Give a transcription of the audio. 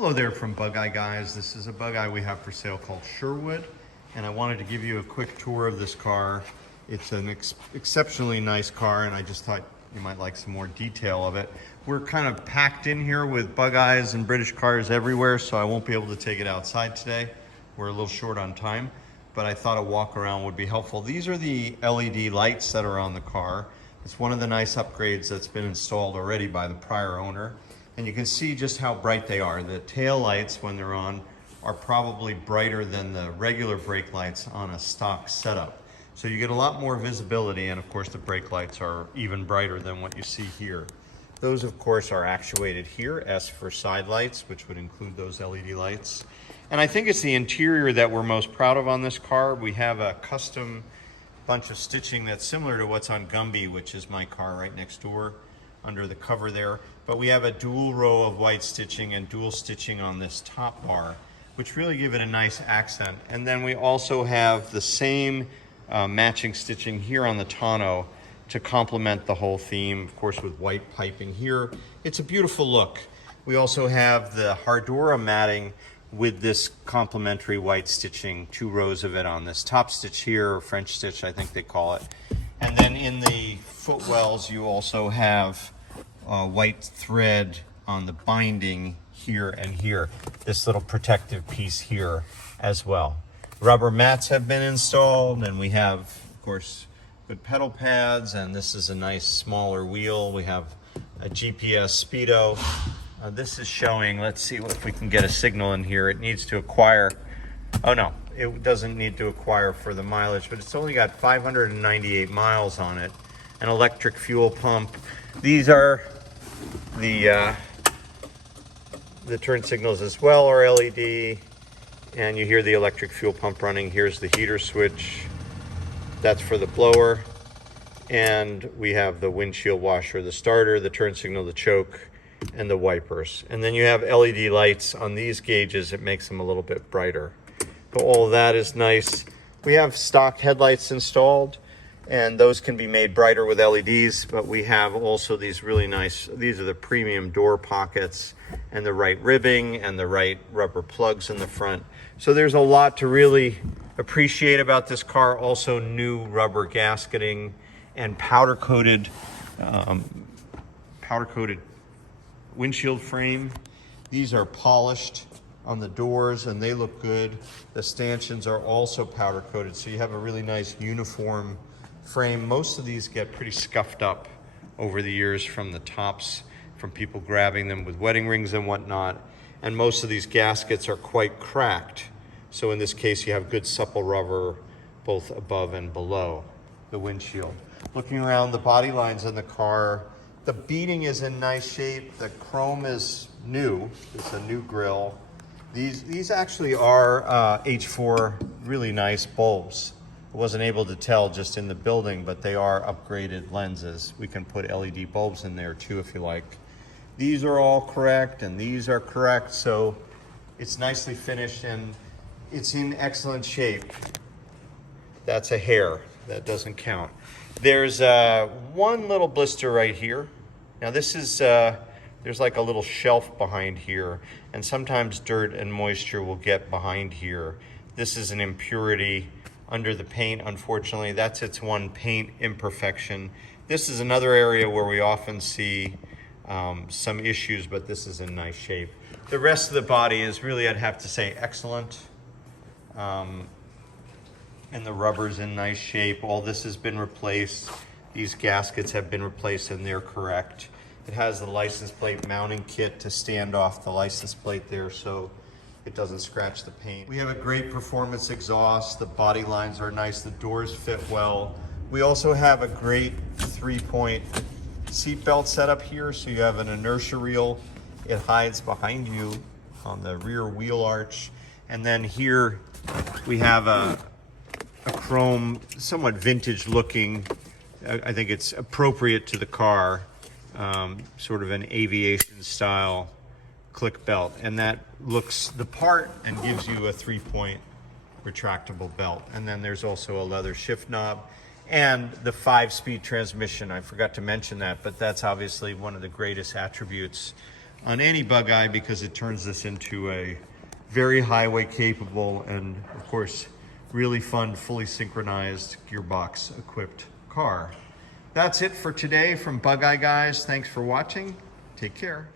Hello there from Bugeye guys. This is a Bugeye we have for sale called Sherwood, and I wanted to give you a quick tour of this car. It's an exceptionally nice car, and I just thought you might like some more detail of it. We're kind of packed in here with Bugeyes and British cars everywhere, so I won't be able to take it outside today. We're a little short on time, but I thought a walk around would be helpful. These are the LED lights that are on the car. It's one of the nice upgrades that's been installed already by the prior owner. And you can see just how bright they are. The tail lights, when they're on, are probably brighter than the regular brake lights on a stock setup. So you get a lot more visibility, and of course the brake lights are even brighter than what you see here. Those of course are actuated here, S for side lights, which would include those LED lights. And I think it's the interior that we're most proud of on this car. We have a custom bunch of stitching that's similar to what's on Gumby, which is my car right next door, under the cover there. But we have a dual row of white stitching and dual stitching on this top bar, which really give it a nice accent. And then we also have the same matching stitching here on the tonneau to complement the whole theme, of course with white piping here. It's a beautiful look. We also have the Hardora matting with this complementary white stitching, 2 rows of it on this top stitch here, or French stitch I think they call it. And then in the footwells you also have white thread on the binding here and here. This little protective piece here as well. Rubber mats have been installed, and we have, of course, good pedal pads, and this is a nice smaller wheel. We have a GPS speedo. This is showing, let's see if we can get a signal in here. It needs to acquire, oh no, it doesn't need to acquire for the mileage, but it's only got 598 miles on it. An electric fuel pump. These are the turn signals as well are LED, and you hear the electric fuel pump running. Here's the heater switch. That's for the blower. And we have the windshield washer, the starter, the turn signal, the choke, and the wipers. And then you have LED lights on these gauges. It makes them a little bit brighter. So all of that is nice. We have stock headlights installed, and those can be made brighter with LEDs, but we have also these really nice, these are the premium door pockets, and the right ribbing and the right rubber plugs in the front. So there's a lot to really appreciate about this car. Also new rubber gasketing and powder coated windshield frame. These are polished on the doors and they look good. The stanchions are also powder coated, so you have a really nice uniform frame. Most of these get pretty scuffed up over the years from the tops, from people grabbing them with wedding rings and whatnot. And most of these gaskets are quite cracked. So in this case, you have good supple rubber both above and below the windshield. Looking around the body lines in the car, the beading is in nice shape. The chrome is new. It's a new grille. These actually are H4 really nice bulbs. I wasn't able to tell just in the building, but they are upgraded lenses. We can put LED bulbs in there too if you like. These are all correct and these are correct, so it's nicely finished and it's in excellent shape. That's a hair, that doesn't count. There's one little blister right here. Now this is, there's like a little shelf behind here, and sometimes dirt and moisture will get behind here. This is an impurity under the paint, unfortunately. That's its one paint imperfection. This is another area where we often see some issues, but this is in nice shape. The rest of the body is really, I'd have to say, excellent. And the rubber's in nice shape. All this has been replaced. These gaskets have been replaced and they're correct. It has the license plate mounting kit to stand off the license plate there so it doesn't scratch the paint. We have a great performance exhaust. The body lines are nice. The doors fit well. We also have a great 3-point seat belt setup here. So you have an inertia reel. It hides behind you on the rear wheel arch. And then here we have a chrome, somewhat vintage looking, I think it's appropriate to the car, sort of an aviation style click belt, and that looks the part and gives you a 3-point retractable belt. And then there's also a leather shift knob and the 5-speed transmission. I forgot to mention that, but that's obviously one of the greatest attributes on any Bugeye because it turns this into a very highway capable and of course really fun, fully synchronized gearbox equipped car. That's it for today from Bugeye guys. Thanks for watching. Take care.